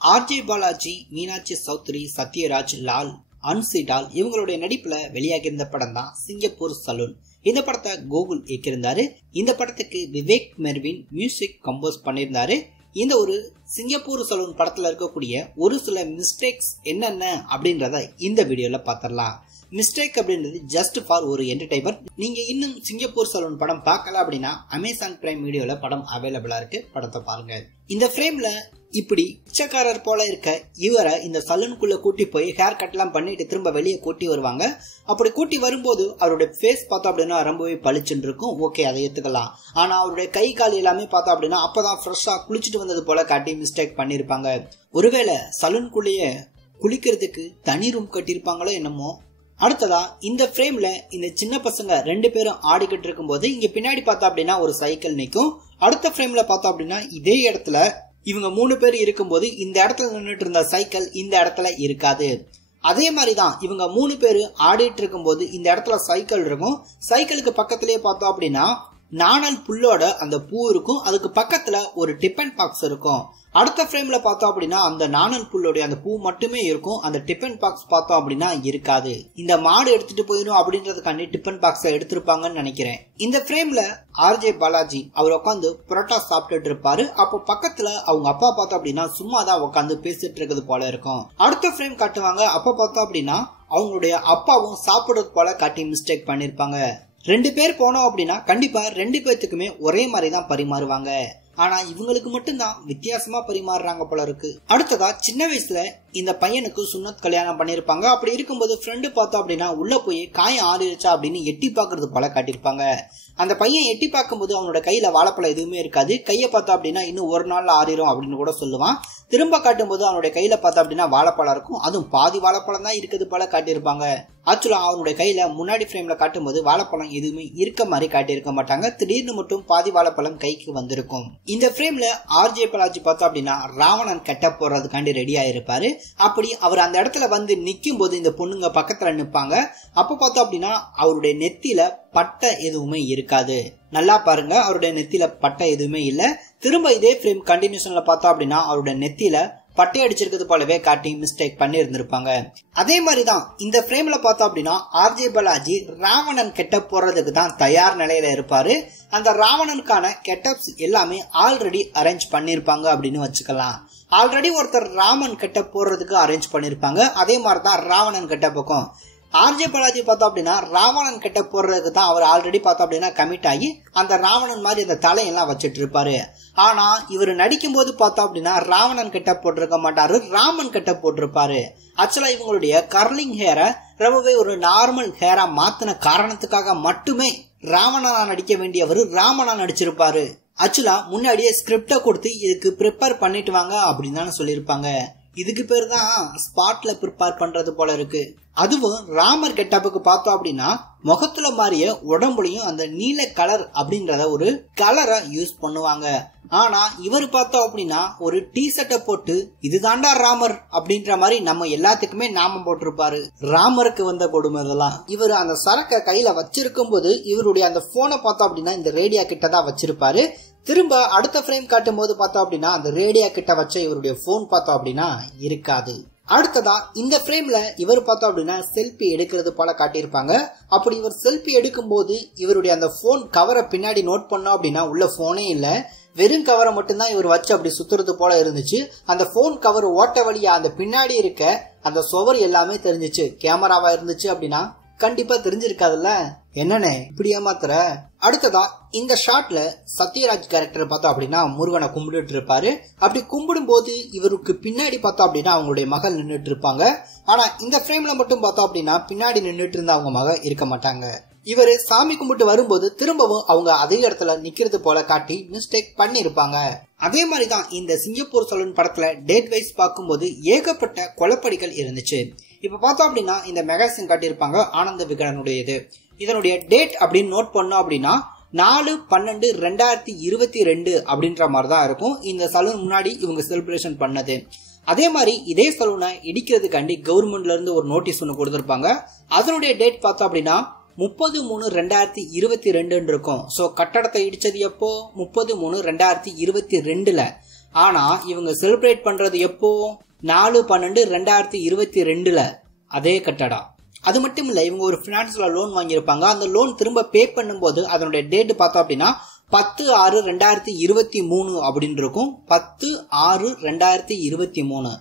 RJ Balaji, Meenakshi Chowdhury, Sathyaraj, Lal, அன்சிடால் இவங்களுடைய நடிப்புல வெளியாகி இருந்த படம் தான் சிங்கப்பூர் சலூன். இந்த படத்தை கோகுல் இயக்கியிருந்தாரு. இந்த படத்துக்கு விவேக் மெர்வின் மியூசிக் கம்போஸ் பண்ணியிருந்தாரு. இந்த ஒரு சிங்கப்பூர் சலூன் படத்துல இருக்கக்கூடிய ஒரு சில மிஸ்டேக்ஸ் என்னென்ன அப்படின்றத இந்த வீடியோல பாத்திரலாம். மிஸ்டேக் அப்படின்றது ஜஸ்ட் ஃபார் ஒரு என்டர்டைன்மெண்ட். நீங்க இன்னும் சிங்கப்பூர் சலூன் படம் பார்க்கல அப்படின்னா அமேசான் பிரைம் வீடியோல படம் அவைலபிளா இருக்கு, படத்தை பாருங்க. இந்த ஃப்ரேம்ல இப்படி பிச்சைக்காரர் போல இருக்க இவரை இந்த சலூனுக்குள்ள கூட்டி போய் ஹேர் கட் எல்லாம் பண்ணிட்டு திரும்ப வெளியே கூட்டி வருவாங்க. அப்படி கூட்டி வரும்போது அவருடைய ஃபேஸ் பார்த்தோம் அப்படின்னா ரொம்பவே பளிச்சுன்னு இருக்கும். ஓகே, அதை ஏத்துக்கலாம். ஆனா அவருடைய கை கால் எல்லாமே பார்த்தோம் அப்படின்னா அப்பதான் ஃப்ரெஷ்ஷா குளிச்சுட்டு வந்தது போல காட்டி மிஸ்டேக் பண்ணிருப்பாங்க. ஒருவேளை சலூனுக்குள்ளேயே குளிக்கிறதுக்கு தனி ரூம் கட்டியிருப்பாங்களோ என்னமோ. அடுத்ததா இந்த ஃப்ரேம்ல இந்த சின்ன பசங்க 2 பேரும் ஆடிக்கிட்டு இருக்கும் போது இங்க பின்னாடி பார்த்தா அப்படின்னா ஒரு சைக்கிள் நிற்கும். அடுத்த ஃப்ரேம்ல பார்த்தா அப்படின்னா இதே இடத்துல இவங்க 3 பேர் இருக்கும்போது இந்த இடத்துல நின்றுட்டு இருந்த சைக்கிள் இந்த இடத்துல இருக்காது. அதே மாதிரிதான் இவங்க 3 பேரு ஆடிட்டு இருக்கும் போது இந்த இடத்துல சைக்கிள் இருக்கும். சைக்கிளுக்கு பக்கத்திலேயே பார்த்தோம் அப்படின்னா நாணல் புல்லோட அந்த பூ இருக்கும். அதுக்கு பக்கத்துல ஒரு டிபன் பாக்ஸ் இருக்கும். அடுத்த ஃப்ரேம்ல பார்த்தோம் அப்படின்னா அந்த நாணல் புல்லோடைய அந்த பூ மட்டுமே இருக்கும். அந்த டிபன் பாக்ஸ் பார்த்தோம் அப்படின்னா இருக்காது. இந்த மாடு எடுத்துட்டு போயிடும் அப்படின்றதுக்காண்டி டிபன் பாக்ஸை எடுத்திருப்பாங்கன்னு நினைக்கிறேன். இந்த ஃப்ரேம்ல ஆர்ஜே பாலாஜி அவர் உட்காந்து புரோட்டா சாப்பிட்டுட்டு இருப்பாரு. அப்போ பக்கத்துல அவங்க அப்பா பார்த்தோம் அப்படின்னா சும்மா தான் உட்காந்து பேசிட்டு இருக்கிறது போல இருக்கும். அடுத்த ஃப்ரேம் காட்டுவாங்க. அப்ப பார்த்தோம் அப்படின்னா அவங்களுடைய அப்பாவும் சாப்பிடுறது போல காட்டி மிஸ்டேக் பண்ணிருப்பாங்க. 2 பேர் போனோம் அப்படின்னா கண்டிப்பா 2 பேத்துக்குமே ஒரே மாதிரி தான் பரிமாறுவாங்க. ஆனா இவங்களுக்கு மட்டும்தான் வித்தியாசமா பரிமாறுறாங்க போல இருக்கு. அடுத்ததா சின்ன வயசுல இந்த பையனுக்கு சுன்னத் கல்யாணம் பண்ணிருப்பாங்க. அப்படி இருக்கும்போது ஃப்ரெண்டு பார்த்தோம் அப்படின்னா உள்ள போய் காயம் ஆறிடுச்சா அப்படின்னு எட்டி பாக்குறது போல காட்டியிருப்பாங்க. அந்த பையன் எட்டி பார்க்கும்போது அவனோட கையில வாழைப்பழம் எதுவுமே இருக்காது. கையை பார்த்தா அப்படின்னா இன்னும் ஒரு நாள்ல ஆறிடும் அப்படின்னு கூட சொல்லுவான். திரும்ப காட்டும் போது அவனுடைய கையில பார்த்தா அப்படின்னா வாழைப்பழம் இருக்கும். அதுவும் பாதி வாழைப்பழம் தான் இருக்குது போல காட்டியிருப்பாங்க. ஆக்சுவலா அவனுடைய கையில முன்னாடி ஃப்ரேம்ல காட்டும் போது வாழைப்பழம் எதுவுமே இருக்க மாதிரி காட்டியிருக்க மாட்டாங்க. திடீர்னு மட்டும் பாதி வாழைப்பழம் கைக்கு வந்திருக்கும். இந்த ஃப்ரேம்ல ஆர்ஜே பாலாஜி பார்த்தோம் அப்படின்னா ராவணன் கெட்ட போறதுக்காண்டி ரெடி ஆயிருப்பாரு. அப்படி அவர் அந்த இடத்துல வந்து நிக்கும் போது இந்த பொண்ணுங்க பக்கத்துல நிப்பாங்க. அப்ப பார்த்தோம் அப்படின்னா அவருடைய நெத்தியில பட்டை எதுவுமே இருக்காது. நல்லா பாருங்க, அவருடைய நெத்தியில பட்டை எதுவுமே இல்ல. திரும்ப இதே ஃப்ரேம் கண்டினியூஷன்ல பார்த்தோம் அப்படின்னா அவருடைய நெத்தியில பட்டை அடிச்சிருக்கிறது போலவே காட்டி மிஸ்டேக் பண்ணி இருந்திருப்பாங்க. அதே மாதிரிதான் இந்த ஃப்ரேம்ல பார்த்தோம் அப்படின்னா ஆர்ஜே பாலாஜி ராவணன் கெட்ட போறதுக்கு தான் தயார் நிலையில இருப்பாரு. அந்த ராவணனுக்கான கெட்டப்ஸ் எல்லாமே ஆல்ரெடி அரேஞ்ச் பண்ணிருப்பாங்க அப்படின்னு வச்சுக்கலாம். ஆல்ரெடி ஒருத்தர் ராமன் கெட்ட போறதுக்கு அரேஞ்ச் பண்ணிருப்பாங்க. அதே மாதிரிதான் ராவணன் கெட்ட பக்கம் ஆர்ஜே பாலாஜி பார்த்தோம் அப்படின்னா ராவணன் கெட்ட போடுறதுக்கு தான் அவர் ஆல்ரெடி பார்த்தோம் அப்படின்னா கமிட் ஆகி அந்த ராவணன் மாதிரி அந்த தலையெல்லாம் வச்சுட்டு இருப்பாரு. ஆனா இவர் நடிக்கும் போது பார்த்தோம் அப்படின்னா ராவணன் கெட்ட போட்டிருக்க மாட்டாரு, ராமன் கெட்ட போட்டிருப்பாரு. ஆக்சுவலா இவங்களுடைய கர்லிங் ஹேரை ரொம்பவே ஒரு நார்மல் ஹேரா மாத்தின காரணத்துக்காக மட்டுமே ராவணனா நடிக்க வேண்டியவர் ராமனா நடிச்சிருப்பாரு. ஆக்சுவலா முன்னாடியே ஸ்கிரிப்டை கொடுத்து இதுக்கு ப்ரிப்பேர் பண்ணிட்டு வாங்க அப்படின்னு தானே சொல்லியிருப்பாங்க. இதுக்கு பேர் தான் ஸ்பாட்ல ப்ரிப்பேர் பண்றது போல இருக்கு. அதுவும் ராமர் கெட்டப்புக்கு பார்த்தோம் அப்படின்னா முகத்துல மாறிய உடம்புலையும் அந்த நீல கலர் அப்படின்றத ஒரு கலரை யூஸ் பண்ணுவாங்க. ஆனா இவர் பார்த்தோம் அப்படின்னா ஒரு டி ஷர்ட்டை போட்டு இதுதாண்டா ராமர் அப்படின்ற மாதிரி நம்ம எல்லாத்துக்குமே நாமம் போட்டிருப்பாரு. ராமருக்கு வந்த கொடுமை இதெல்லாம். இவர் அந்த சரக்கை கையில வச்சிருக்கும் போது இவருடைய அந்த போனை பார்த்தோம் அப்படின்னா இந்த ரேடியா கிட்டதான் வச்சிருப்பாரு. திரும்ப அடுத்த ஃப்ரேம் காட்டும் போது பார்த்தோம் அப்படின்னா அந்த ரேடியா கிட்ட வச்ச இவருடைய போன் பார்த்தோம் அப்படின்னா இருக்காது. அடுத்ததா இந்த ஃப்ரேம்ல இவர் பார்த்தோம் அப்படின்னா செல்ஃபி எடுக்கிறது போல காட்டியிருப்பாங்க. அப்படி இவர் செல்ஃபி எடுக்கும் போது இவருடைய அந்த போன் கவரை பின்னாடி நோட் பண்ணோம் அப்படின்னா உள்ள போனே இல்ல, வெறும் கவரை மட்டும்தான் இவர் வச்சு அப்படி சுத்துறது போல இருந்துச்சு. அந்த போன் கவர் ஓட்ட வழியா அந்த பின்னாடி இருக்க அந்த சுவர் எல்லாமே தெரிஞ்சிச்சு. கேமராவா இருந்துச்சு அப்படின்னா கண்டிப்பா தெரிஞ்சிருக்காதுல்ல. என்னன்னு இப்படி ஏமாத்துற. அடுத்ததா இந்த ஷாட்ல சத்யராஜ் கேரக்டர் பார்த்தோம் அப்படின்னா முருகனை கும்பிட்டு இருப்பாரு. அப்படி கும்பிடும் போது இவருக்கு பின்னாடி பார்த்தோம் அப்படின்னா அவங்களுடைய மகள் நின்றுட்டு இருப்பாங்க. ஆனா இந்த ஃப்ரேம்ல மட்டும் பார்த்தோம் அப்படின்னா பின்னாடி நின்றுட்டு இருந்த அவங்க மகள் இருக்க மாட்டாங்க. இவரு சாமி கும்பிட்டு வரும்போது திரும்பவும் அவங்க அதே இடத்துல நிக்கிறது போல காட்டி மிஸ்டேக் பண்ணி இருப்பாங்க. அதே மாதிரிதான் இந்த சிங்கப்பூர் சலூன் படத்துல டேட் வைஸ் பார்க்கும்போது ஏகப்பட்ட கொலைப்படிகள் இருந்துச்சு. இப்ப பார்த்தோம் அப்படின்னா இந்த மெகாசின் காட்டியிருப்பாங்க ஆனந்த விகடனுடையது. இதனுடைய டேட் அப்படின்னு நோட் பண்ணோம் அப்படின்னா 4/12/2022 அப்படின்ற மாதிரி தான் இருக்கும். இந்த சலூன் முன்னாடி இவங்க செலிப்ரேஷன் பண்ணது. அதே மாதிரி இதே சலூனை இடிக்கிறதுக்காண்டி கவர்மெண்ட்ல இருந்து ஒரு நோட்டீஸ் ஒன்று கொடுத்திருப்பாங்க. அதனுடைய டேட் பார்த்தோம் அப்படின்னா 30/3/2022 இருக்கும். சோ கட்டடத்தை இடிச்சது எப்போ 30/3/2022. ஆனா இவங்க செலிப்ரேட் பண்றது எப்போ 4/12/2022 அதே கட்டடம். அது மட்டும் இல்ல, இவங்க ஒரு பினான்ஸ்ல லோன் வாங்கியிருப்பாங்க. அந்த லோன் திரும்ப பே பண்ணும்போது அதனுடைய டேட் பார்த்தோம் அப்படின்னா 10/6/2023 அப்படின்னு இருக்கும். 10/6/2023.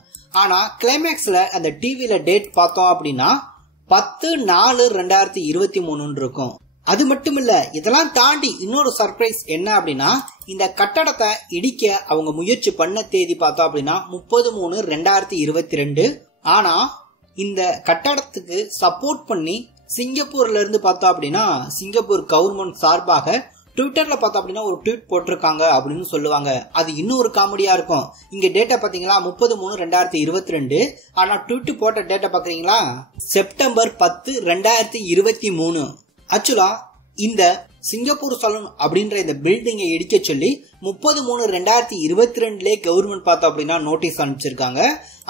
ஆனா கிளைமேக்ஸ்ல அந்த டிவில டேட் பார்த்தோம் அப்படின்னா 10/4/2023 இருக்கும். அது மட்டும் இல்ல, இதெல்லாம் தாண்டி இன்னொரு சர்ப்ரைஸ் என்ன அப்படின்னா, இந்த கட்டடத்தை இடிக்க அவங்க முயற்சி பண்ண தேதி பார்த்தோம் அப்படின்னா 30/3/2022. ஆனா இந்த கட்டடத்துக்கு சப்போர்ட் பண்ணி சிங்கப்பூர்ல இருந்து பார்த்தோம் அப்படின்னா சிங்கப்பூர் கவர்மெண்ட் சார்பாக ட்விட்டர்ல பார்த்தோம் அப்படின்னா ஒரு ட்வீட் போட்டிருக்காங்க அப்படின்னு சொல்லுவாங்க. அது இன்னும் ஒரு காமெடியா இருக்கும். இங்க டேட்டா பாத்தீங்களா 30/3/2022. ஆனா ட்வீட் போட்ட டேட்டா பாக்குறீங்களா செப்டம்பர் 10, 2023. ஆக்சுவலா இந்த சிங்கப்பூர் சலூன் அப்படின்ற இந்த பில்டிங்கை இடிக்க சொல்லி 30/3/2022 கவர்மெண்ட் பார்த்தோம் அப்படின்னா நோட்டீஸ் அனுப்பிச்சிருக்காங்க.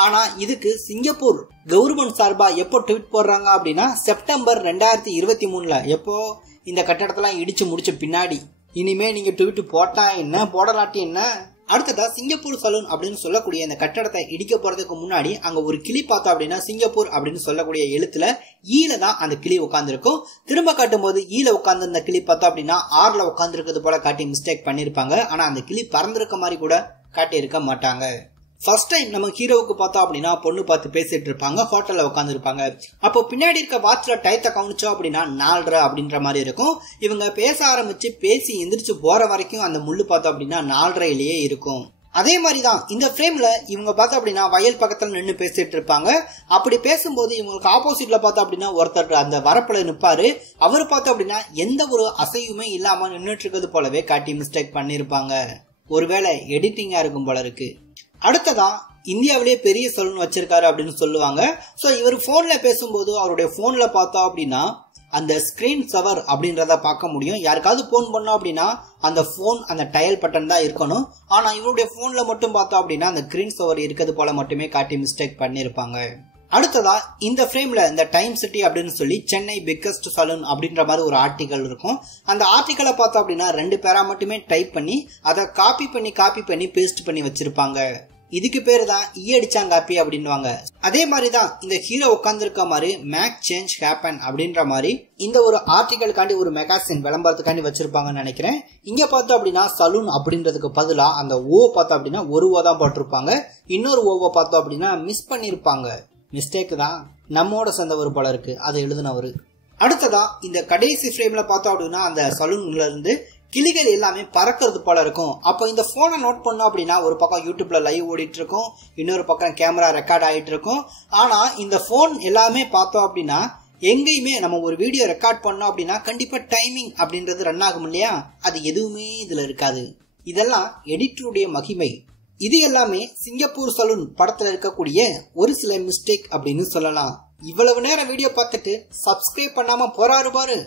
ஆனா இதுக்கு சிங்கப்பூர் கவர்மெண்ட் சார்பா எப்போ ட்வீட் போடுறாங்க அப்படின்னா செப்டம்பர் 2023. எப்போ இந்த கட்டடத்தெல்லாம் இடிச்சு முடிச்ச பின்னாடி. இனிமே நீங்க ட்வீட் போட்டா என்ன போடலாட்டி என்ன. அடுத்ததா சிங்கப்பூர் சலூன் அப்படின்னு சொல்லக்கூடிய இந்த கட்டடத்தை இடிக்க போறதுக்கு முன்னாடி அங்க ஒரு கிளி பார்த்தோம் அப்படின்னா சிங்கப்பூர் அப்படின்னு சொல்லக்கூடிய எழுத்துல ஈல தான் அந்த கிளி உட்காந்துருக்கும். திரும்ப காட்டும் போது ஈல உட்கார்ந்து அந்த கிளி பார்த்தோம் அப்படின்னா ஆர்ல உட்கார்ந்து இருக்கிறது போல காட்டி மிஸ்டேக் பண்ணிருப்பாங்க. ஆனா அந்த கிளி பறந்திருக்க மாதிரி கூட காட்டி இருக்க மாட்டாங்க. ஃபர்ஸ்ட் டைம் நம்ம ஹீரோவுக்கு பார்த்தோம் அப்படின்னா பொண்ணு பார்த்து பேசிட்டு இருப்பாங்க, ஹோட்டல்ல உட்காந்து இருப்பாங்க. அப்போ பின்னாடி இருக்க வாட்ச்ல டயத்தை கவனிச்சோம் அப்படின்னா 4:30 அப்படின்ற மாதிரி இருக்கும். இவங்க பேச ஆரம்பிச்சு பேசி எந்திரிச்சு போற வரைக்கும் அந்த முள்ளு பார்த்தோம் அப்படின்னா 4:30 இருக்கும். அதே மாதிரிதான் இந்த ஃப்ரேம்ல இவங்க பார்த்தோம் அப்படின்னா வயல் பக்கத்துல நின்று பேசிட்டு இருப்பாங்க. அப்படி பேசும்போது இவங்களுக்கு ஆப்போசிட்ல பார்த்தோம் அப்படின்னா ஒருத்தர் அந்த வரப்புல நிற்பாரு. அவரு பார்த்தோம் அப்படின்னா எந்த ஒரு அசையுமே இல்லாம நின்றுட்டு இருக்கிறது போலவே காட்டி மிஸ்டேக் பண்ணிருப்பாங்க. ஒருவேளை எடிட்டிங்கா இருக்கும் போல இருக்கு. அடுத்ததா இந்தியாவிலேயே பெரிய சலூன் வச்சிருக்காரு அப்படின்னு சொல்லுவாங்க. சோ இவர் போன்ல பேசும்போது அவருடைய போன்ல பார்த்தோம் அப்படின்னா அந்த ஸ்கிரீன் சவர் அப்படின்றத பார்க்க முடியும். யாருக்காவது போன் பண்ணோம் அப்படின்னா அந்த போன் அந்த டயல் பட்டன் தான் இருக்கணும். ஆனா இவருடைய போன்ல மட்டும் பார்த்தோம் அப்படின்னா அந்த ஸ்கிரீன் சவர் இருக்கிறது போல மட்டுமே காட்டி மிஸ்டேக் பண்ணிருப்பாங்க. அடுத்ததா இந்த ஃப்ரேம்ல இந்த டைம் சிட்டி அப்படின்னு சொல்லி சென்னை பிக்கஸ்ட் சலூன் அப்படின்ற மாதிரி ஒரு ஆர்டிகல் இருக்கும். அந்த ஆர்டிகலை பார்த்தோம் அப்படின்னா 2 பேரா மட்டுமே டைப் பண்ணி அதை காப்பி பண்ணி பேஸ்ட் பண்ணி வச்சிருப்பாங்க. இதுக்கு பேரு தான் அடிச்சாங்காப்பி அப்படின்வாங்க. அதே மாதிரிதான் இந்த ஹீரோ உட்கார்ந்துருக்க மாதிரி மேக் சேஞ்ச் ஹேப்பன் அப்படின்ற மாதிரி இந்த ஒரு ஆர்டிகலுக்காண்டி ஒரு மெகாசின் விளம்பரத்துக்காண்டி வச்சிருப்பாங்கன்னு நினைக்கிறேன். இங்க பார்த்தோம் அப்படின்னா சலூன் அப்படின்றதுக்கு பதிலா அந்த ஓ பார்த்தோம் அப்படின்னா ஒரு ஓ தான் போட்டிருப்பாங்க. இன்னொரு ஓவை பார்த்தோம் அப்படின்னா மிஸ் பண்ணிருப்பாங்க. மிஸ்டேக் தான், நம்மோட சேர்ந்தவர் போல இருக்கு அதை எழுதினவரு. அடுத்ததா இந்த கடைசி ஃப்ரேம்ல பார்த்தோம் அப்படின்னா அந்த சலூன்ல இருந்து கிளிகள் எல்லாமே பறக்கிறது போல இருக்கும். அப்போ இந்த போனை நோட் பண்ணோம் அப்படின்னா ஒரு பக்கம் யூடியூப்ல லைவ் ஓடிட்டு இருக்கும், இன்னொரு பக்கம் கேமரா ரெக்கார்ட் ஆகிட்டு இருக்கும். ஆனா இந்த போன் எல்லாமே பார்த்தோம் அப்படின்னா எங்கேயுமே நம்ம ஒரு வீடியோ ரெக்கார்ட் பண்ணோம் அப்படின்னா கண்டிப்பா டைமிங் அப்படின்றது ரன் ஆகும் இல்லையா, அது எதுவுமே இதுல இருக்காது. இதெல்லாம் எடிட்டருடைய மகிமை. இது எல்லாமே சிங்கப்பூர் சலூன் படத்துல இருக்கக்கூடிய ஒரு சில மிஸ்டேக் அப்படின்னு சொல்லலாம். இவ்வளவு நேரம் வீடியோ பார்த்துட்டு சப்ஸ்கிரைப் பண்ணாம போறாரு பாரு.